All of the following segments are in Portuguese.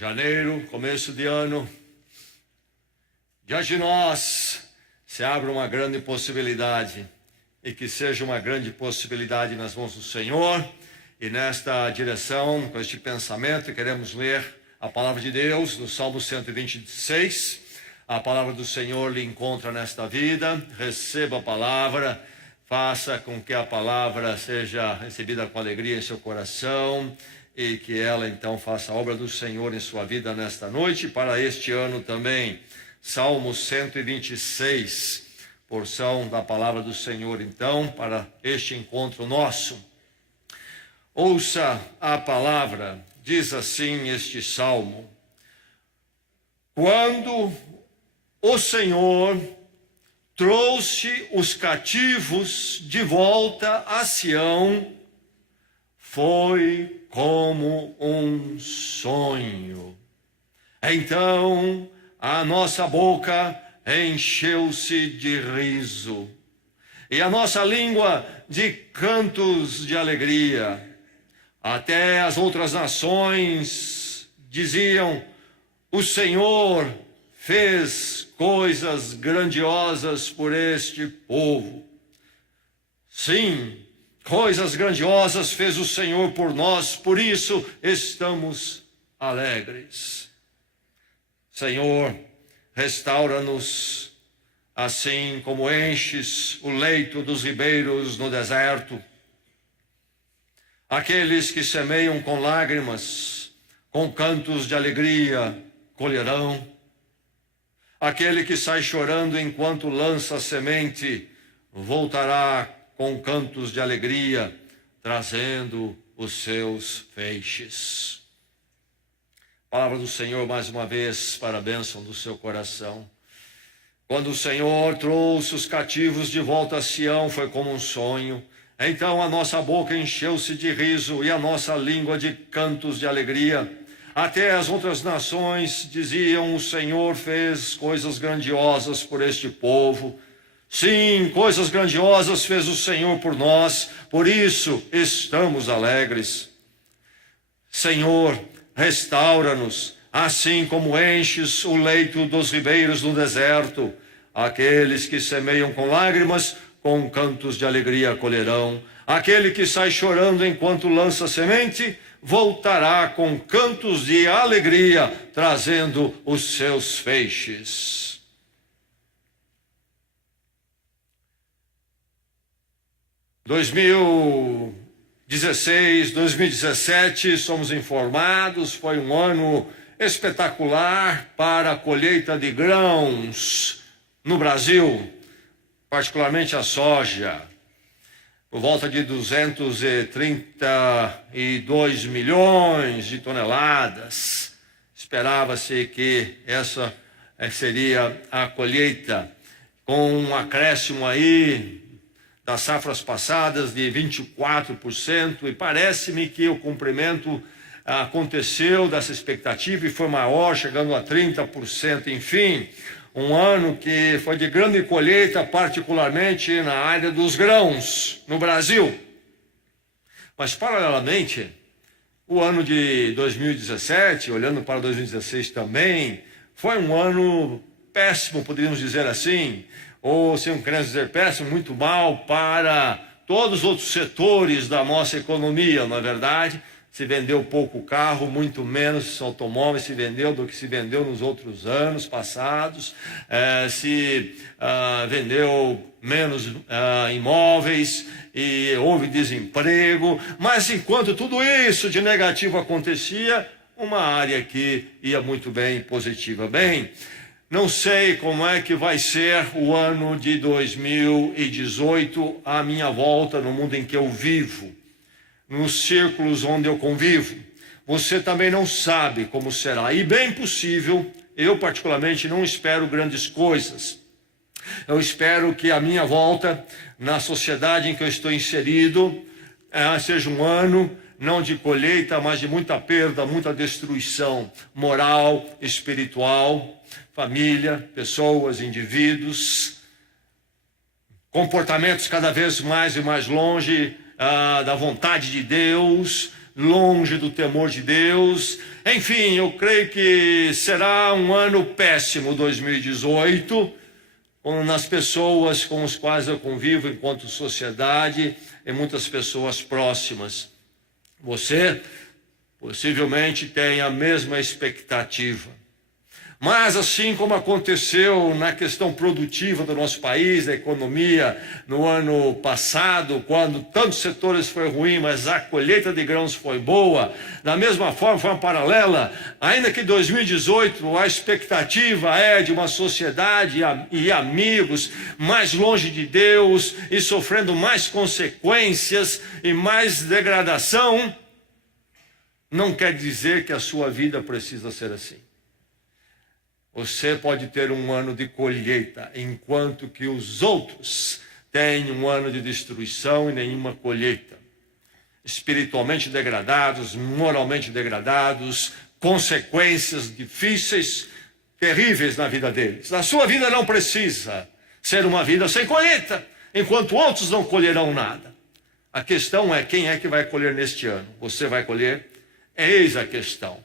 Janeiro, começo de ano, diante de nós se abre uma grande possibilidade, e que seja uma grande possibilidade nas mãos do Senhor. E nesta direção, com este pensamento, queremos ler a palavra de Deus no Salmo 126. A palavra do Senhor lhe encontra nesta vida. Receba a palavra, faça com que a palavra seja recebida com alegria em seu coração, e que ela então faça a obra do Senhor em sua vida nesta noite e para este ano também. Salmo 126, porção da palavra do Senhor então para este encontro nosso. Ouça a palavra, diz assim este salmo: quando o Senhor trouxe os cativos de volta a Sião, foi como um sonho. Então a nossa boca encheu-se de riso, e a nossa língua de cantos de alegria. Até as outras nações diziam: o Senhor fez coisas grandiosas por este povo. Sim, coisas grandiosas fez o Senhor por nós, por isso estamos alegres. Senhor, restaura-nos, assim como enches o leito dos ribeiros no deserto. Aqueles que semeiam com lágrimas, com cantos de alegria, colherão. Aquele que sai chorando enquanto lança a semente, voltará com cantos de alegria, trazendo os seus feixes. Palavra do Senhor mais uma vez para a bênção do seu coração. Quando o Senhor trouxe os cativos de volta a Sião, foi como um sonho. Então a nossa boca encheu-se de riso e a nossa língua de cantos de alegria. Até as outras nações diziam: o Senhor fez coisas grandiosas por este povo. Sim, coisas grandiosas fez o Senhor por nós, por isso estamos alegres. Senhor, restaura-nos, assim como enches o leito dos ribeiros no deserto. Aqueles que semeiam com lágrimas, com cantos de alegria colherão. Aquele que sai chorando enquanto lança semente, voltará com cantos de alegria, trazendo os seus feixes. Em 2016, 2017, somos informados, foi um ano espetacular para a colheita de grãos no Brasil, particularmente a soja, por volta de 232 milhões de toneladas. Esperava-se que essa seria a colheita, com um acréscimo aí das safras passadas de 24%, e parece-me que o cumprimento aconteceu dessa expectativa e foi maior, chegando a 30%, enfim. Um ano que foi de grande colheita, particularmente na área dos grãos no Brasil. Mas, paralelamente, o ano de 2017, olhando para 2016 também, foi um ano péssimo, poderíamos dizer assim, ou se não queremos dizer péssimo, muito mal para todos os outros setores da nossa economia, não é verdade? Se vendeu pouco carro, muito menos automóveis se vendeu do que se vendeu nos outros anos passados. Vendeu menos imóveis e houve desemprego. Mas enquanto tudo isso de negativo acontecia, uma área que ia muito bem, positiva. Bem, não sei como é que vai ser o ano de 2018 à minha volta no mundo em que eu vivo, nos círculos onde eu convivo. Você também não sabe como será. E bem possível, eu particularmente não espero grandes coisas. Eu espero que a minha volta na sociedade em que eu estou inserido seja um ano não de colheita, mas de muita perda, muita destruição moral, espiritual, família, pessoas, indivíduos, comportamentos cada vez mais e mais longe da vontade de Deus, longe do temor de Deus. Enfim, eu creio que será um ano péssimo, 2018, nas pessoas com as quais eu convivo enquanto sociedade e muitas pessoas próximas. Você possivelmente tem a mesma expectativa. Mas assim como aconteceu na questão produtiva do nosso país, da economia, no ano passado, quando tantos setores foi ruim, mas a colheita de grãos foi boa, da mesma forma, foi uma paralela, ainda que 2018 a expectativa é de uma sociedade e amigos mais longe de Deus e sofrendo mais consequências e mais degradação, não quer dizer que a sua vida precisa ser assim. Você pode ter um ano de colheita, enquanto que os outros têm um ano de destruição e nenhuma colheita. Espiritualmente degradados, moralmente degradados, consequências difíceis, terríveis na vida deles. A sua vida não precisa ser uma vida sem colheita, enquanto outros não colherão nada. A questão é quem é que vai colher neste ano. Você vai colher? Eis a questão.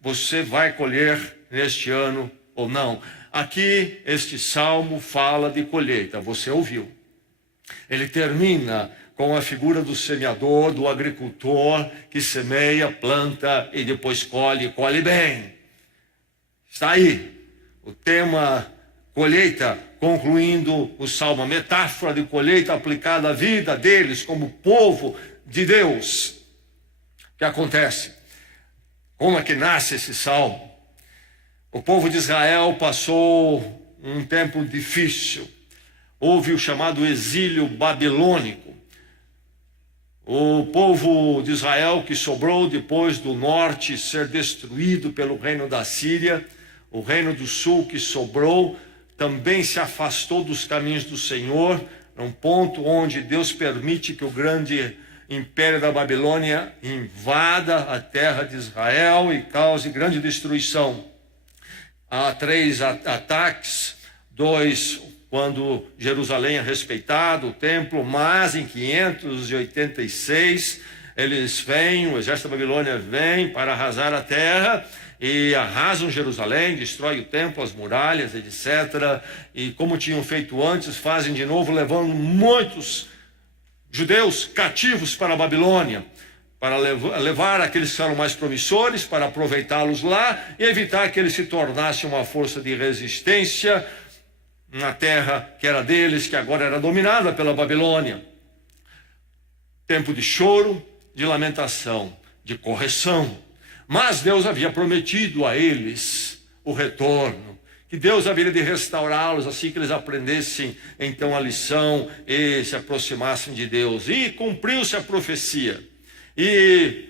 Você vai colher neste ano ou não? Aqui este salmo fala de colheita, você ouviu. Ele termina com a figura do semeador, do agricultor que semeia, planta e depois colhe bem. Está aí o tema colheita, concluindo o salmo, a metáfora de colheita aplicada à vida deles como povo de Deus. O que acontece? Como é que nasce esse salmo? O povo de Israel passou um tempo difícil. Houve o chamado exílio babilônico. O povo de Israel que sobrou depois do norte ser destruído pelo reino da Síria, o reino do sul que sobrou, também se afastou dos caminhos do Senhor, num ponto onde Deus permite que o grande império da Babilônia invada a terra de Israel e cause grande destruição. Há 3 ataques, 2 quando Jerusalém é respeitado, o templo, mas em 586 eles vêm, o exército da Babilônia vem para arrasar a terra e arrasam Jerusalém, destrói o templo, as muralhas, etc. E como tinham feito antes, fazem de novo, levando muitos judeus cativos para a Babilônia, para levar aqueles que eram mais promissores, para aproveitá-los lá e evitar que eles se tornassem uma força de resistência na terra que era deles, que agora era dominada pela Babilônia. Tempo de choro, de lamentação, de correção. Mas Deus havia prometido a eles o retorno, que Deus haveria de restaurá-los assim que eles aprendessem então a lição e se aproximassem de Deus. E cumpriu-se a profecia. E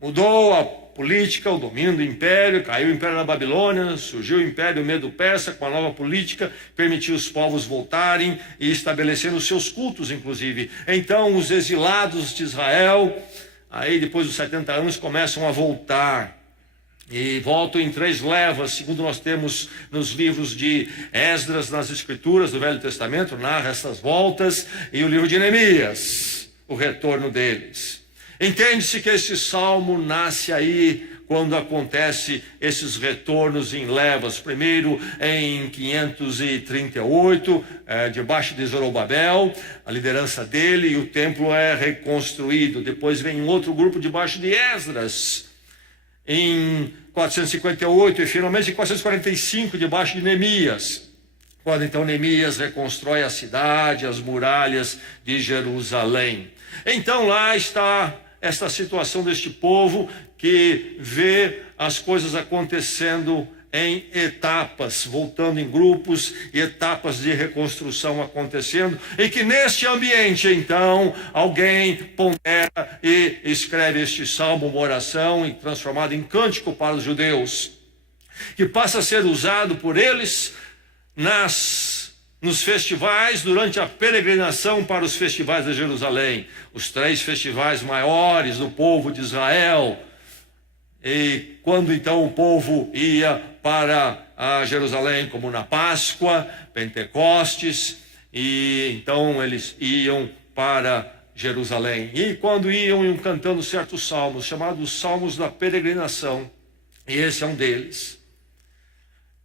mudou a política, o domínio do império, caiu o império da Babilônia, surgiu o império Medo-Persa com a nova política, permitiu os povos voltarem e estabelecerem os seus cultos, inclusive. Então os exilados de Israel, aí depois dos 70 anos, começam a voltar. E voltam em 3 levas, segundo nós temos nos livros de Esdras, nas Escrituras do Velho Testamento, narra essas voltas, e o livro de Neemias, o retorno deles. Entende-se que esse salmo nasce aí quando acontece esses retornos em levas. Primeiro em 538, debaixo de Zorobabel, a liderança dele, e o templo é reconstruído. Depois vem um outro grupo debaixo de Esdras, em 458, e finalmente em 445, debaixo de Neemias, quando então Neemias reconstrói a cidade, as muralhas de Jerusalém. Então lá está esta situação deste povo que vê as coisas acontecendo em etapas, voltando em grupos, e etapas de reconstrução acontecendo, e que neste ambiente, então, alguém pondera e escreve este salmo, uma oração, e transformado em cântico para os judeus, que passa a ser usado por eles nos festivais, durante a peregrinação para os festivais de Jerusalém, os 3 festivais maiores do povo de Israel. E quando então o povo ia para Jerusalém, como na Páscoa, Pentecostes, e então eles iam para Jerusalém. E quando iam cantando certos salmos, chamados salmos da peregrinação, e esse é um deles.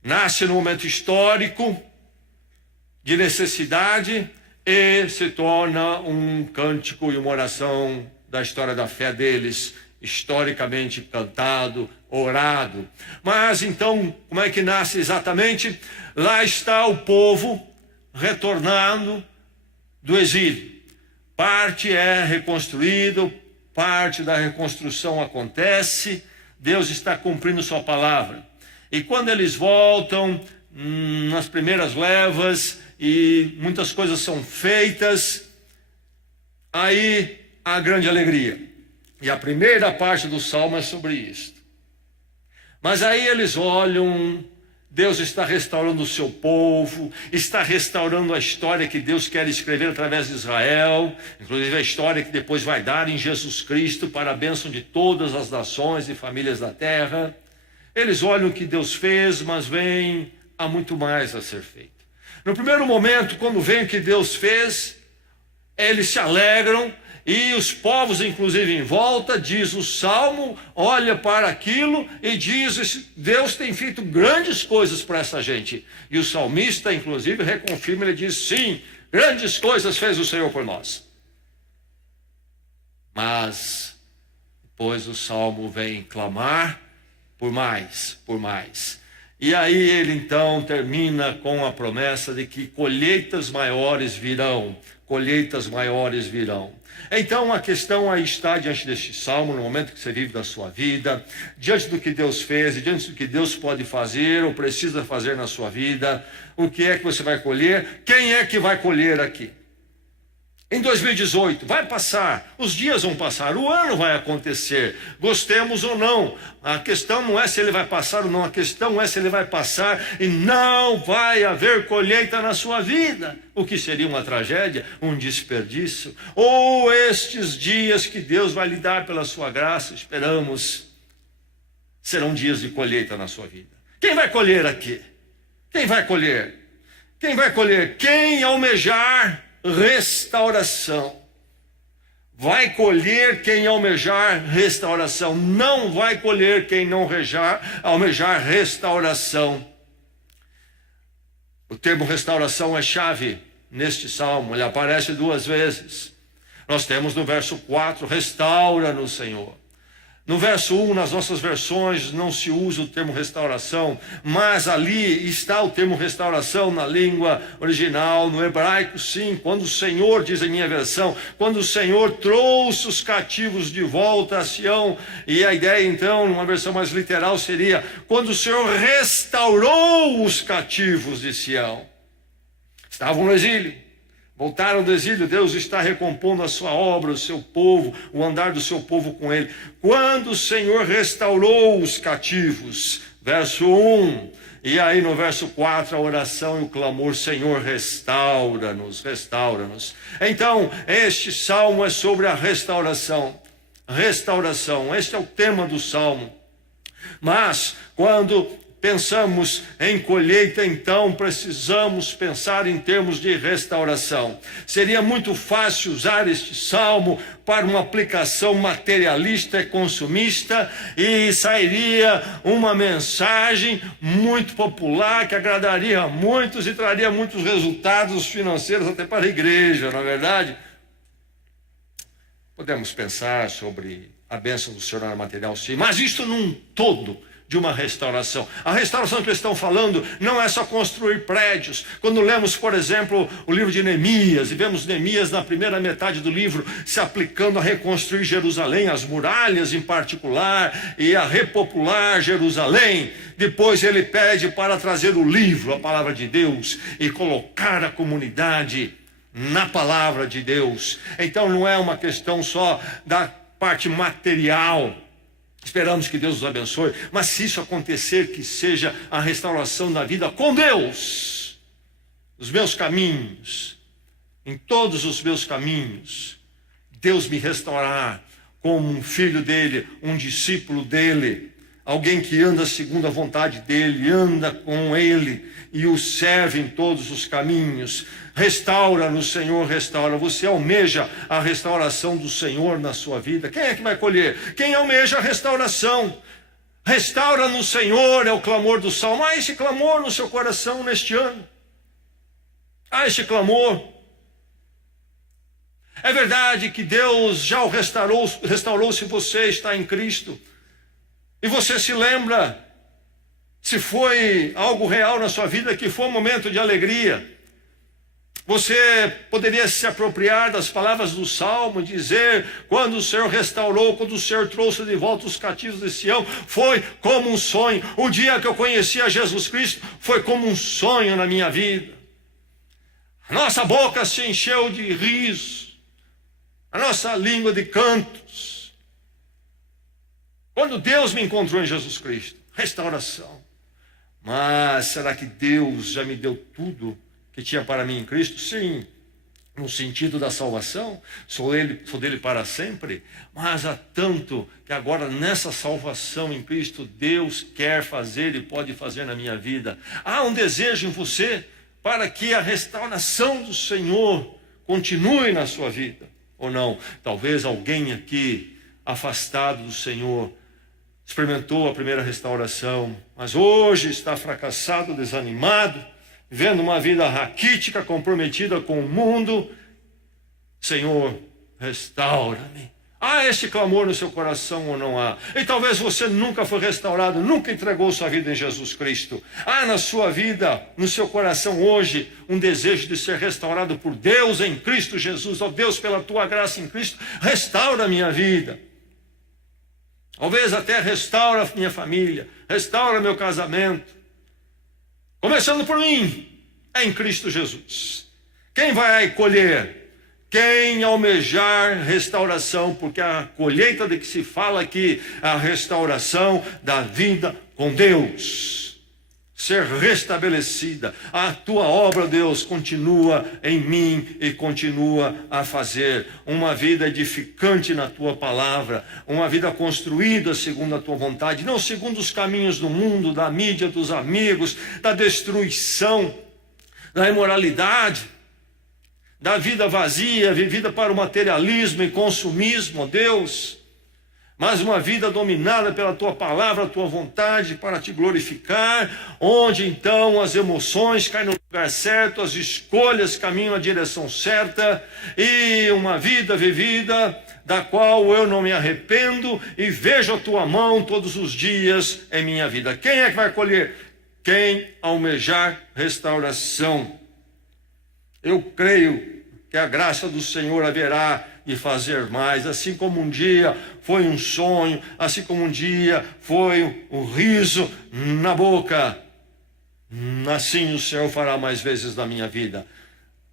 Nasce num momento histórico de necessidade e se torna um cântico e uma oração da história da fé deles, historicamente cantado, orado. Mas então, como é que nasce exatamente? Lá está o povo retornando do exílio. Parte é reconstruído, parte da reconstrução acontece, Deus está cumprindo sua palavra. E quando eles voltam, nas primeiras levas, e muitas coisas são feitas, aí há grande alegria. E a primeira parte do salmo é sobre isso. Mas aí eles olham, Deus está restaurando o seu povo, está restaurando a história que Deus quer escrever através de Israel, inclusive a história que depois vai dar em Jesus Cristo para a bênção de todas as nações e famílias da terra. Eles olham o que Deus fez, mas veem, há muito mais a ser feito. No primeiro momento, quando veem o que Deus fez, eles se alegram, e os povos, inclusive em volta, diz o Salmo, olha para aquilo e diz, Deus tem feito grandes coisas para essa gente. E o salmista, inclusive, reconfirma, ele diz, sim, grandes coisas fez o Senhor por nós. Mas, depois o Salmo vem clamar por mais, por mais. E aí ele então termina com a promessa de que colheitas maiores virão, colheitas maiores virão. Então a questão aí está diante deste salmo, no momento que você vive da sua vida, diante do que Deus fez e diante do que Deus pode fazer ou precisa fazer na sua vida, o que é que você vai colher? Quem é que vai colher aqui? Em 2018, vai passar, os dias vão passar, o ano vai acontecer, gostemos ou não. A questão não é se ele vai passar ou não, a questão é se ele vai passar e não vai haver colheita na sua vida. O que seria uma tragédia, um desperdício. Ou estes dias que Deus vai lhe dar pela sua graça, esperamos, serão dias de colheita na sua vida. Quem vai colher aqui? Quem vai colher? Quem vai colher? Quem almejar restauração. Vai colher quem almejar restauração. Não vai colher quem não almejar restauração. O termo restauração é chave neste salmo. Ele aparece 2 vezes. Nós temos no verso 4, restaura-nos, Senhor. No verso 1, nas nossas versões, não se usa o termo restauração, mas ali está o termo restauração na língua original, no hebraico, sim. Quando o Senhor, diz em minha versão, quando o Senhor trouxe os cativos de volta a Sião, e a ideia então, numa versão mais literal, seria quando o Senhor restaurou os cativos de Sião. Estavam no exílio. Voltaram do exílio, Deus está recompondo a sua obra, o seu povo, o andar do seu povo com ele. Quando o Senhor restaurou os cativos, verso 1, e aí no verso 4 a oração e o clamor, Senhor, restaura-nos, restaura-nos. Então, este salmo é sobre a restauração, restauração, este é o tema do salmo. Mas, quando pensamos em colheita, então precisamos pensar em termos de restauração. Seria muito fácil usar este salmo para uma aplicação materialista e consumista e sairia uma mensagem muito popular que agradaria a muitos e traria muitos resultados financeiros até para a igreja, não é verdade? Podemos pensar sobre a bênção do Senhor na material, sim, mas isto num todo de uma restauração. A restauração que eles estão falando não é só construir prédios. Quando lemos, por exemplo, o livro de Neemias, e vemos Neemias na primeira metade do livro se aplicando a reconstruir Jerusalém, as muralhas em particular, e a repopular Jerusalém. Depois ele pede para trazer o livro, a palavra de Deus, e colocar a comunidade na palavra de Deus. Então não é uma questão só da parte material. Esperamos que Deus nos abençoe, mas se isso acontecer, que seja a restauração da vida com Deus, nos meus caminhos, em todos os meus caminhos, Deus me restaurar como um filho dele, um discípulo dele, alguém que anda segundo a vontade dele, anda com ele e o serve em todos os caminhos. Restaura-nos, Senhor, restaura. Você almeja a restauração do Senhor na sua vida? Quem é que vai colher? Quem almeja a restauração? Restaura-nos, Senhor, é o clamor do Salmo. Há esse clamor no seu coração neste ano. Há esse clamor. É verdade que Deus já o restaurou se você está em Cristo. E você se lembra, se foi algo real na sua vida, que foi um momento de alegria. Você poderia se apropriar das palavras do Salmo, dizer, quando o Senhor restaurou, quando o Senhor trouxe de volta os cativos de Sião, foi como um sonho. O dia que eu conheci a Jesus Cristo foi como um sonho na minha vida. A nossa boca se encheu de riso, a nossa língua de cantos. Quando Deus me encontrou em Jesus Cristo, restauração. Mas será que Deus já me deu tudo que tinha para mim em Cristo? Sim, no sentido da salvação, sou dele para sempre, mas há tanto que agora nessa salvação em Cristo, Deus quer fazer e pode fazer na minha vida. Há um desejo em você para que a restauração do Senhor continue na sua vida, ou não? Talvez alguém aqui, afastado do Senhor, experimentou a primeira restauração, mas hoje está fracassado, desanimado, vivendo uma vida raquítica, comprometida com o mundo. Senhor, restaura-me. Há este clamor no seu coração ou não há? E talvez você nunca foi restaurado, nunca entregou sua vida em Jesus Cristo. Há na sua vida, no seu coração hoje, um desejo de ser restaurado por Deus em Cristo Jesus. Ó Deus, pela tua graça em Cristo, restaura a minha vida. Talvez até restaura a minha família, restaura meu casamento. Começando por mim, em Cristo Jesus. Quem vai colher? Quem almejar restauração, porque a colheita de que se fala aqui, a restauração da vida com Deus. Ser restabelecida. A tua obra, Deus, continua em mim e continua a fazer. Uma vida edificante na tua palavra. Uma vida construída segundo a tua vontade. Não segundo os caminhos do mundo, da mídia, dos amigos, da destruição, da imoralidade, da vida vazia, vivida para o materialismo e consumismo, ó Deus. Mas uma vida dominada pela tua palavra, a tua vontade para te glorificar, onde então as emoções caem no lugar certo, as escolhas caminham na direção certa, e uma vida vivida da qual eu não me arrependo e vejo a tua mão todos os dias em minha vida. Quem é que vai colher? Quem almejar restauração. Eu creio que a graça do Senhor haverá de fazer mais, assim como um dia foi um sonho, assim como um dia foi um riso na boca, assim o Senhor fará mais vezes na minha vida.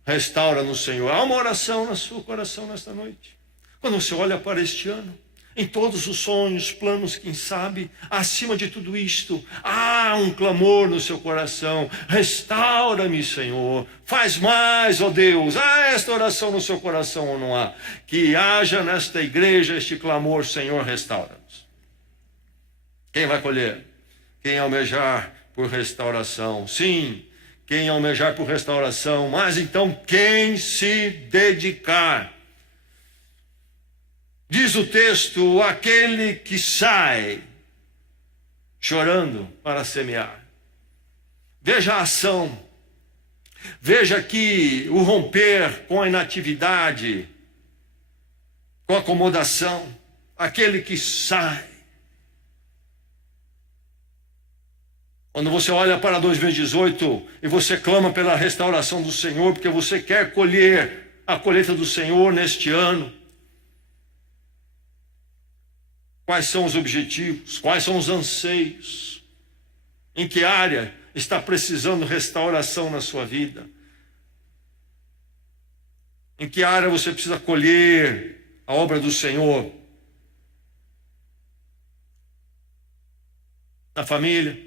Restaura-nos, Senhor. Há uma oração no seu coração nesta noite. Quando você olha para este ano, em todos os sonhos, planos, quem sabe, acima de tudo isto, há um clamor no seu coração. Restaura-me, Senhor. Faz mais, ó Deus. Há esta oração no seu coração ou não há? Que haja nesta igreja este clamor, Senhor, restaura-nos. Quem vai colher? Quem almejar por restauração. Sim, quem almejar por restauração. Mas então quem se dedicar. Diz o texto, aquele que sai chorando para semear. Veja a ação, veja aqui o romper com a inatividade, com a acomodação, aquele que sai. Quando você olha para 2018 e você clama pela restauração do Senhor, porque você quer colher a colheita do Senhor neste ano, quais são os objetivos? Quais são os anseios? Em que área está precisando restauração na sua vida? Em que área você precisa colher a obra do Senhor? Na família?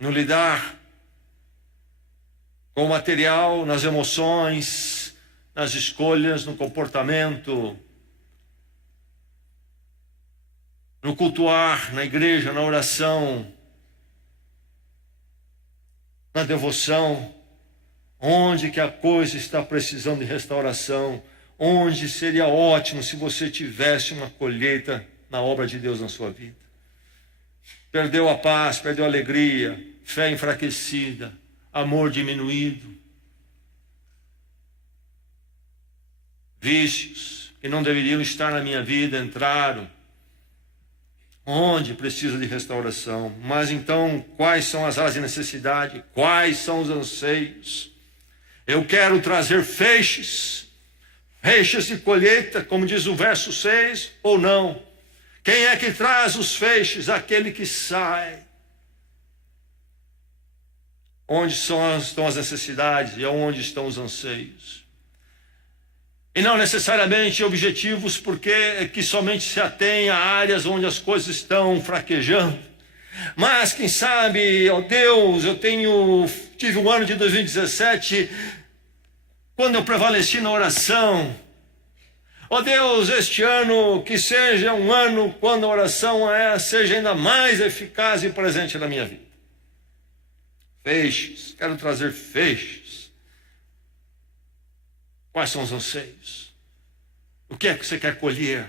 No lidar com o material, nas emoções, nas escolhas, no comportamento? no cultuar, na igreja, na oração, na devoção, onde que a coisa está precisando de restauração, onde seria ótimo se você tivesse uma colheita na obra de Deus na sua vida. Perdeu a paz, perdeu a alegria, fé enfraquecida, amor diminuído, vícios que não deveriam estar na minha vida entraram. Onde precisa de restauração? Mas então, quais são as áreas de necessidade? Quais são os anseios? Eu quero trazer feixes de colheita, como diz o verso 6, ou não? Quem é que traz os feixes? Aquele que sai. Onde estão as necessidades e onde estão os anseios? E não necessariamente objetivos, porque que somente se atém a áreas onde as coisas estão fraquejando. Mas quem sabe, ó Deus, tive um ano de 2017, quando eu prevaleci na oração. Ó Deus, este ano que seja um ano quando a oração seja ainda mais eficaz e presente na minha vida. Feixes, quero trazer feixes. Quais são os anseios? O que é que você quer colher?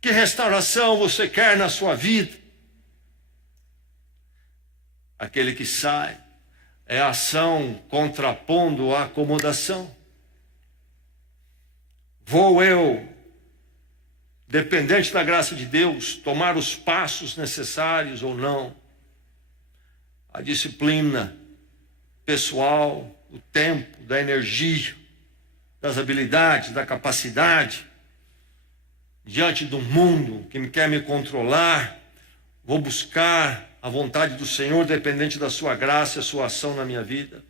Que restauração você quer na sua vida? Aquele que sai é a ação contrapondo a acomodação. Vou eu, dependente da graça de Deus, tomar os passos necessários ou não? A disciplina pessoal, o tempo, da energia, das habilidades, da capacidade, diante do mundo que quer me controlar, vou buscar a vontade do Senhor, dependente da sua graça e a sua ação na minha vida.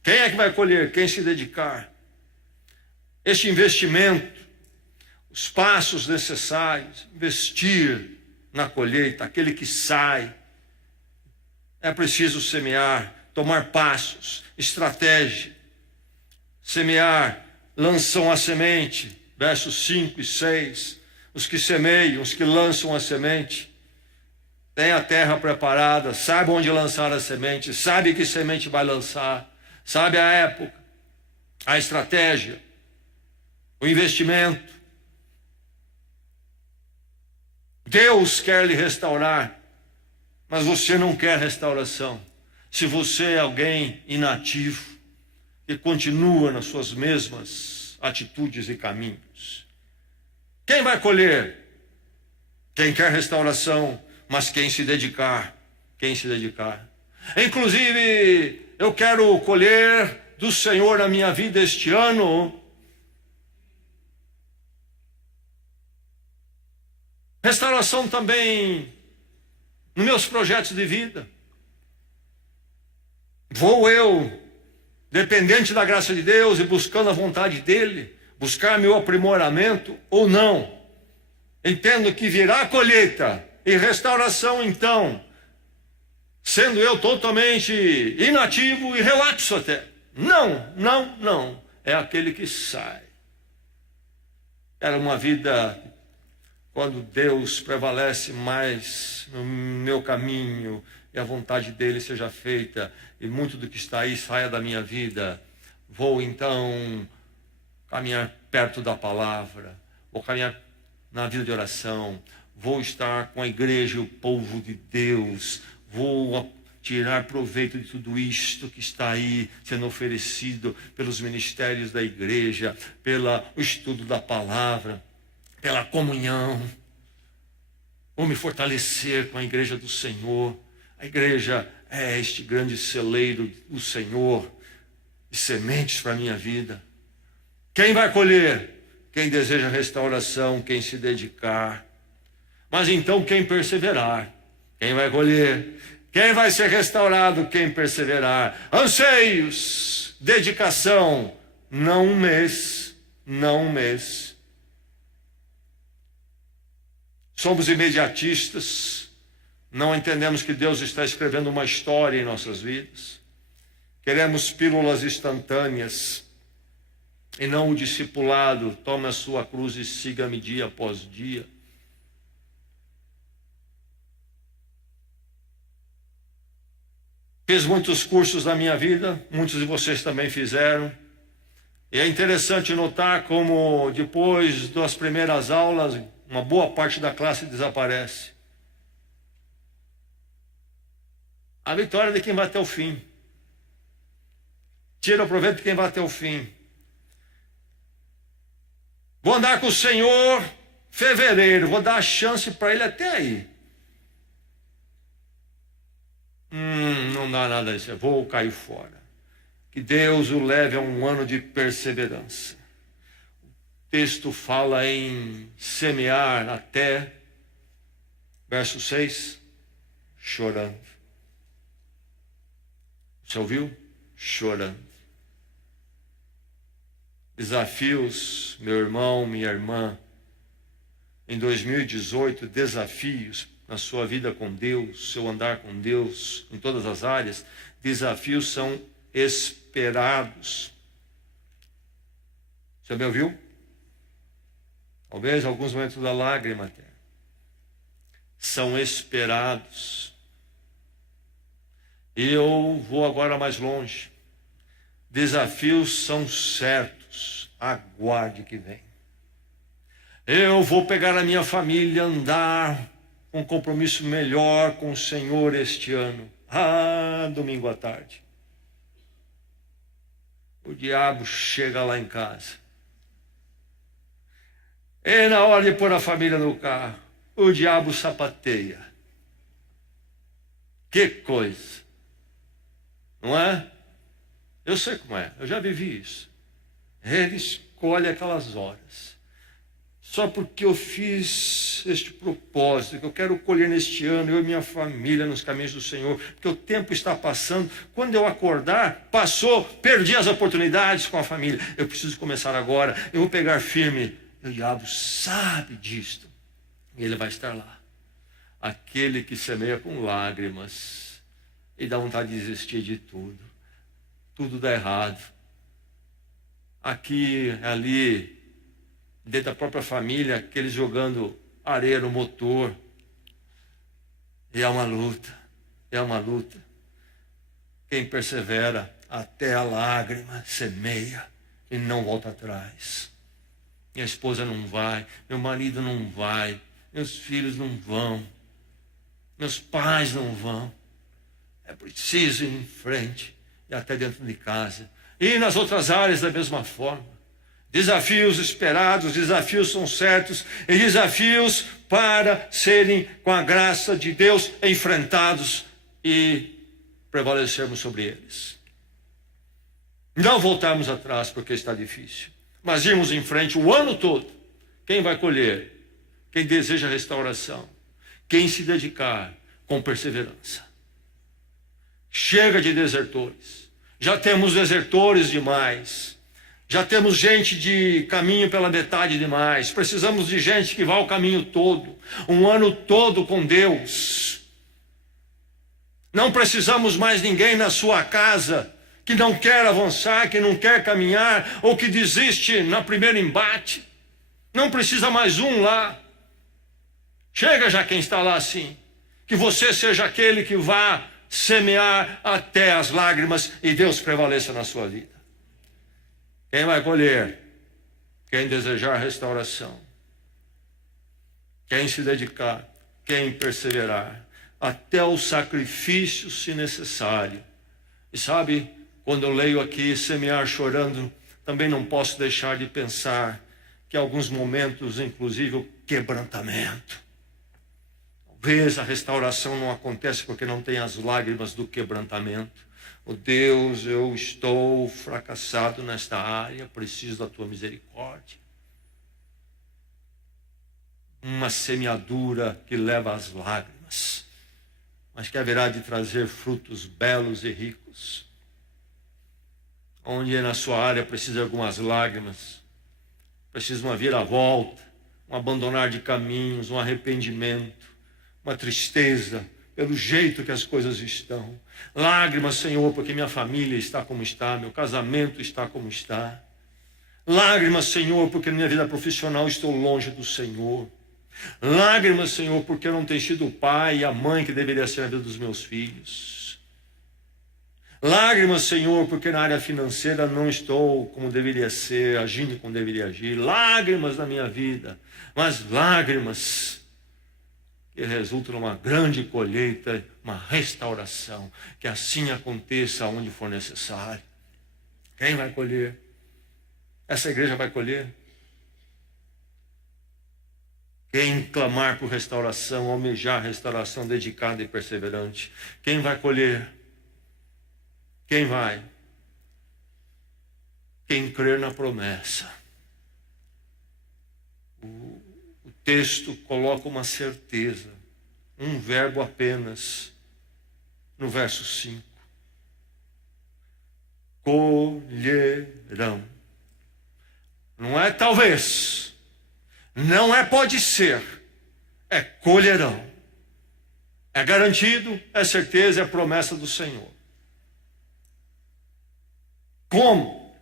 Quem é que vai colher? Quem se dedicar? Este investimento, os passos necessários, investir na colheita, aquele que sai. É preciso semear, tomar passos, estratégia. Semear, lançam a semente, versos 5 e 6. Os que semeiam, os que lançam a semente, têm a terra preparada, sabe onde lançar a semente, sabe que semente vai lançar, sabe a época, a estratégia, o investimento. Deus quer lhe restaurar, mas você não quer restauração. Se você é alguém inativo, que continua nas suas mesmas atitudes e caminhos. Quem vai colher? Quem quer restauração, mas quem se dedicar. Quem se dedicar. Inclusive, eu quero colher do Senhor na minha vida este ano restauração também nos meus projetos de vida. Vou eu, dependente da graça de Deus e buscando a vontade dEle, buscar meu aprimoramento ou não? Entendo que virá a colheita e restauração então, sendo eu totalmente inativo e relapso até. Não. É aquele que sai. Era uma vida quando Deus prevalece mais no meu caminho e a vontade dEle seja feita, e muito do que está aí saia da minha vida. Vou então caminhar perto da palavra, vou caminhar na vida de oração, vou estar com a igreja e o povo de Deus, vou tirar proveito de tudo isto que está aí sendo oferecido pelos ministérios da igreja, pelo estudo da palavra, pela comunhão. Vou me fortalecer com a igreja do Senhor. A igreja é este grande celeiro do Senhor, de sementes para a minha vida. Quem vai colher? Quem deseja restauração, quem se dedicar. Mas então quem perseverar? Quem vai colher? Quem vai ser restaurado? Quem perseverar? Anseios, dedicação, não um mês. Somos imediatistas, não entendemos que Deus está escrevendo uma história em nossas vidas. Queremos pílulas instantâneas e não o discipulado. Tome a sua cruz e siga-me dia após dia. Fiz muitos cursos na minha vida, muitos de vocês também fizeram. E é interessante notar como depois das primeiras aulas, uma boa parte da classe desaparece. A vitória é de quem vai até o fim. Tira o proveito de quem vai até o fim. Vou andar com o Senhor fevereiro, vou dar a chance para ele até aí. Não dá nada disso, eu vou cair fora. Que Deus o leve a um ano de perseverança. O texto fala em semear até, verso 6, chorando. Você ouviu? Chorando. Desafios, meu irmão, minha irmã, em 2018, desafios na sua vida com Deus, seu andar com Deus, em todas as áreas, desafios são esperados. Você me ouviu? Talvez alguns momentos da lágrima até. São esperados. E eu vou agora mais longe. Desafios são certos. Aguarde que vem. Eu vou pegar a minha família, andar com um compromisso melhor com o Senhor este ano. Domingo à tarde. O diabo chega lá em casa. E na hora de pôr a família no carro, o diabo sapateia. Que coisa. Não é? Eu sei como é, eu já vivi isso. Ele escolhe aquelas horas. Só porque eu fiz este propósito, que eu quero colher neste ano, eu e minha família, nos caminhos do Senhor, porque o tempo está passando. Quando eu acordar, passou, perdi as oportunidades com a família. Eu preciso começar agora, eu vou pegar firme. O diabo sabe disto. E ele vai estar lá. Aquele que semeia com lágrimas e dá vontade de desistir de tudo. Tudo dá errado. Aqui, ali, dentro da própria família, aqueles jogando areia no motor. E é uma luta, é uma luta. Quem persevera até a lágrima, semeia e não volta atrás. Minha esposa não vai, meu marido não vai, meus filhos não vão, meus pais não vão. É preciso ir em frente e até dentro de casa. E nas outras áreas da mesma forma. Desafios esperados, desafios são certos, e desafios para serem, com a graça de Deus, enfrentados e prevalecermos sobre eles. Não voltarmos atrás porque está difícil, mas irmos em frente o ano todo. Quem vai colher? Quem deseja restauração? Quem se dedicar com perseverança. Chega de desertores. Já temos desertores demais. Já temos gente de caminho pela metade demais. Precisamos de gente que vá o caminho todo. Um ano todo com Deus. Não precisamos mais ninguém na sua casa que não quer avançar, que não quer caminhar ou que desiste no primeiro embate. Não precisa mais um lá. Chega já quem está lá assim. Que você seja aquele que vá semear até as lágrimas e Deus prevaleça na sua vida. Quem vai colher? Quem desejar restauração. Quem se dedicar. Quem perseverar. Até o sacrifício, se necessário. E sabe, quando eu leio aqui, semear chorando, também não posso deixar de pensar que em alguns momentos, inclusive, o quebrantamento. Talvez a restauração não acontece porque não tem as lágrimas do quebrantamento. Oh Deus, eu estou fracassado nesta área, preciso da tua misericórdia. Uma semeadura que leva às lágrimas, mas que haverá de trazer frutos belos e ricos. Onde na sua área precisa de algumas lágrimas, precisa de uma viravolta, um abandonar de caminhos, um arrependimento, uma tristeza pelo jeito que as coisas estão. Lágrimas, Senhor, porque minha família está como está, meu casamento está como está. Lágrimas, Senhor, porque na minha vida profissional estou longe do Senhor. Lágrimas, Senhor, porque eu não tenho sido o pai e a mãe que deveria ser na vida dos meus filhos. Lágrimas, Senhor, porque na área financeira não estou como deveria ser, agindo como deveria agir. Lágrimas na minha vida, mas lágrimas que resultam numa grande colheita, uma restauração. Que assim aconteça onde for necessário. Quem vai colher? Essa igreja vai colher? Quem clamar por restauração, almejar restauração dedicada e perseverante, quem vai colher? Quem vai? Quem crer na promessa. O texto coloca uma certeza, um verbo apenas, no verso 5. Colherão. Não é talvez, não é pode ser, é colherão. É garantido, é certeza, é promessa do Senhor. Como?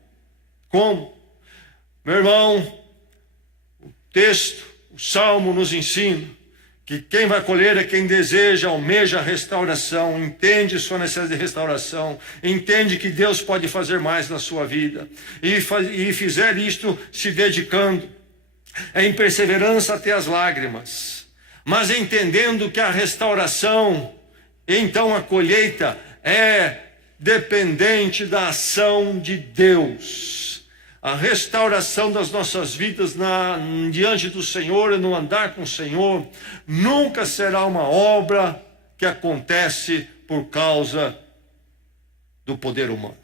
Como? Meu irmão, o texto, o Salmo nos ensina que quem vai colher é quem deseja, almeja a restauração, entende sua necessidade de restauração, entende que Deus pode fazer mais na sua vida, e fizer isto se dedicando, em perseverança até as lágrimas, mas entendendo que a restauração, então a colheita, é dependente da ação de Deus. A restauração das nossas vidas diante do Senhor e no andar com o Senhor nunca será uma obra que acontece por causa do poder humano.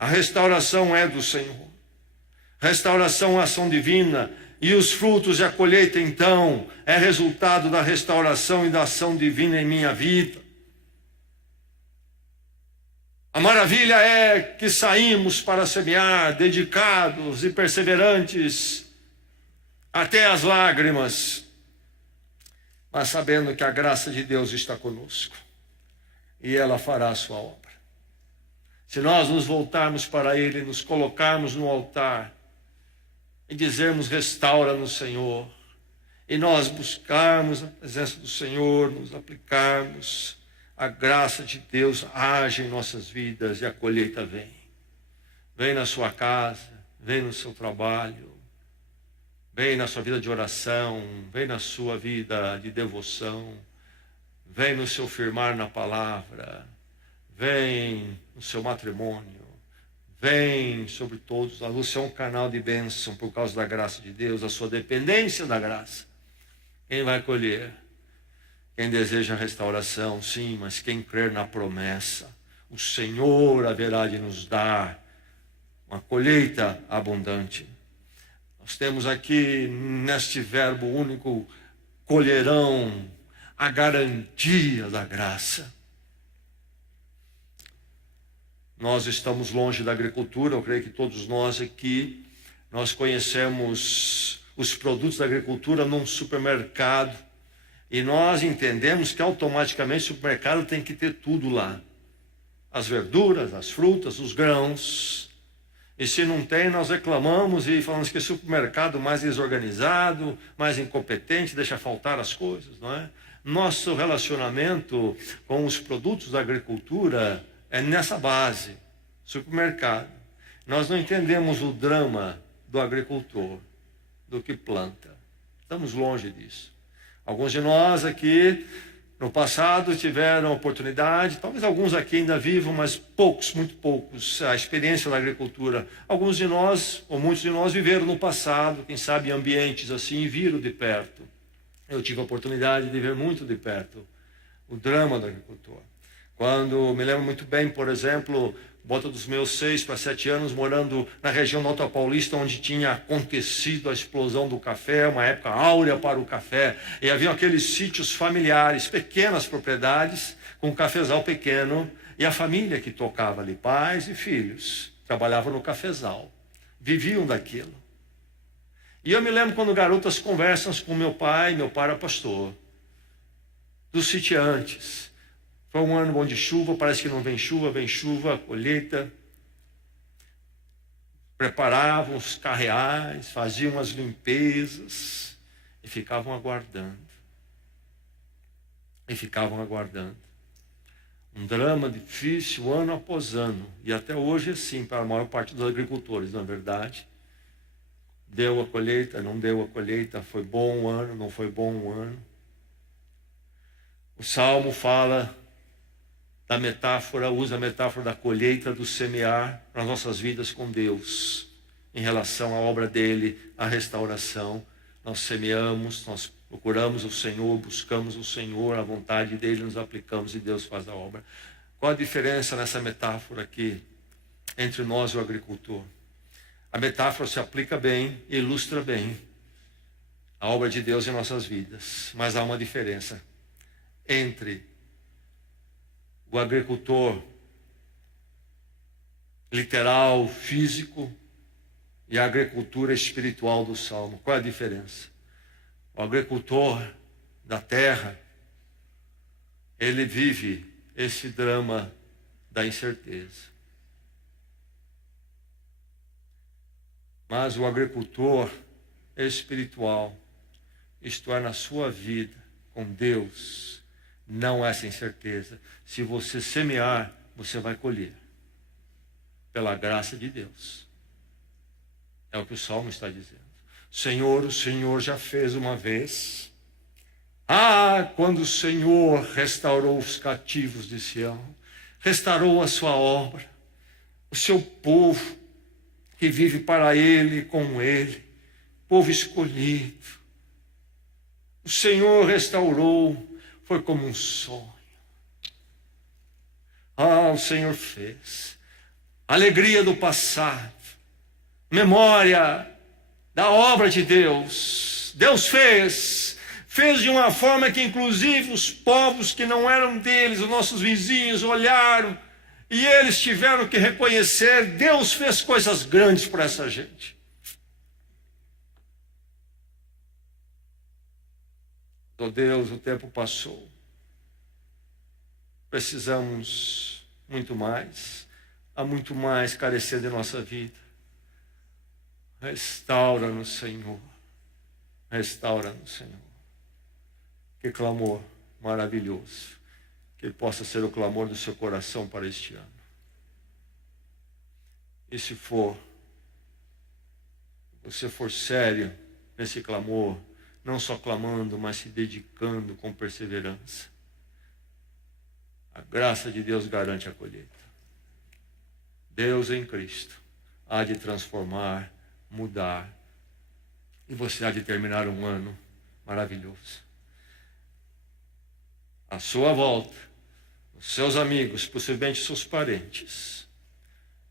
A restauração é do Senhor. Restauração é ação divina, e os frutos e a colheita então é resultado da restauração e da ação divina em minha vida. A maravilha é que saímos para semear, dedicados e perseverantes até as lágrimas, mas sabendo que a graça de Deus está conosco e ela fará a sua obra. Se nós nos voltarmos para Ele, nos colocarmos no altar e dizermos restaura-nos, Senhor, e nós buscarmos a presença do Senhor, nos aplicarmos, a graça de Deus age em nossas vidas e a colheita vem. Vem na sua casa, vem no seu trabalho, vem na sua vida de oração, vem na sua vida de devoção, vem no seu firmar na palavra, vem no seu matrimônio, vem sobre todos. A luz é um canal de bênção por causa da graça de Deus, a sua dependência da graça. Quem vai colher? Quem deseja restauração, sim, mas quem crer na promessa, o Senhor haverá de nos dar uma colheita abundante. Nós temos aqui, neste verbo único, colherão, a garantia da graça. Nós estamos longe da agricultura, eu creio que todos nós aqui, nós conhecemos os produtos da agricultura num supermercado, e nós entendemos que automaticamente o supermercado tem que ter tudo lá. As verduras, as frutas, os grãos. E se não tem, nós reclamamos e falamos que é supermercado mais desorganizado, mais incompetente, deixa faltar as coisas, não é? Nosso relacionamento com os produtos da agricultura é nessa base, supermercado. Nós não entendemos o drama do agricultor, do que planta. Estamos longe disso. Alguns de nós aqui, no passado, tiveram oportunidade, talvez alguns aqui ainda vivam, mas poucos, muito poucos, a experiência da agricultura. Alguns de nós, ou muitos de nós, viveram no passado, quem sabe em ambientes assim, e viram de perto. Eu tive a oportunidade de ver muito de perto o drama do agricultor. Quando, me lembro muito bem, por exemplo, volta dos meus 6 para 7 anos, morando na região do Alto Paulista, onde tinha acontecido a explosão do café, uma época áurea para o café, e havia aqueles sítios familiares, pequenas propriedades, com um cafezal pequeno, e a família que tocava ali, pais e filhos, trabalhavam no cafezal, viviam daquilo. E eu me lembro quando garotas conversam com meu pai era pastor, dos sitiantes. Foi um ano bom de chuva, parece que não vem chuva, colheita. Preparavam os carreais, faziam as limpezas e ficavam aguardando. Um drama difícil ano após ano. E até hoje é assim para a maior parte dos agricultores, não é verdade? Deu a colheita, não deu a colheita, foi bom um ano, não foi bom um ano. O Salmo fala da metáfora, usa a metáfora da colheita, do semear nas nossas vidas com Deus, em relação à obra dele, à restauração. Nós semeamos, nós procuramos o Senhor, buscamos o Senhor, a vontade dele, nos aplicamos e Deus faz a obra. Qual a diferença nessa metáfora aqui entre nós e o agricultor? A metáfora se aplica bem, ilustra bem a obra de Deus em nossas vidas, mas há uma diferença entre o agricultor literal, físico, e a agricultura espiritual do Salmo. Qual é a diferença? O agricultor da terra, ele vive esse drama da incerteza. Mas o agricultor espiritual, isto é, na sua vida com Deus, não é sem certeza. Se você semear, você vai colher. Pela graça de Deus. É o que o Salmo está dizendo. Senhor, o Senhor já fez uma vez. Quando o Senhor restaurou os cativos de Sião, restaurou a sua obra, o seu povo que vive para ele e com ele, povo escolhido. O Senhor restaurou, foi como um sonho. O Senhor fez. Alegria do passado, memória da obra de Deus. Deus fez de uma forma que inclusive os povos que não eram deles, os nossos vizinhos, olharam e eles tiveram que reconhecer, Deus fez coisas grandes para essa gente. Oh Deus, o tempo passou. Precisamos muito mais. Há muito mais carecendo em nossa vida. Restaura-nos, Senhor. Restaura-nos, Senhor. Que clamor maravilhoso. Que ele possa ser o clamor do seu coração para este ano. E se você for sério nesse clamor, não só clamando, mas se dedicando com perseverança, a graça de Deus garante a colheita. Deus em Cristo há de transformar, mudar, e você há de terminar um ano maravilhoso. À sua volta, os seus amigos, possivelmente seus parentes,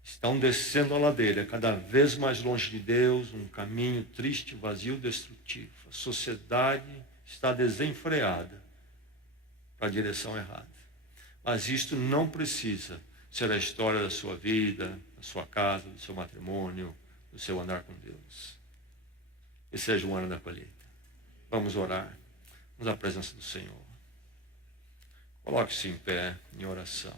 estão descendo a ladeira, cada vez mais longe de Deus, um caminho triste, vazio, destrutivo. A sociedade está desenfreada para a direção errada. Mas isto não precisa ser a história da sua vida, da sua casa, do seu matrimônio, do seu andar com Deus. Que seja o ano da colheita. Vamos orar. Vamos à presença do Senhor. Coloque-se em pé em oração.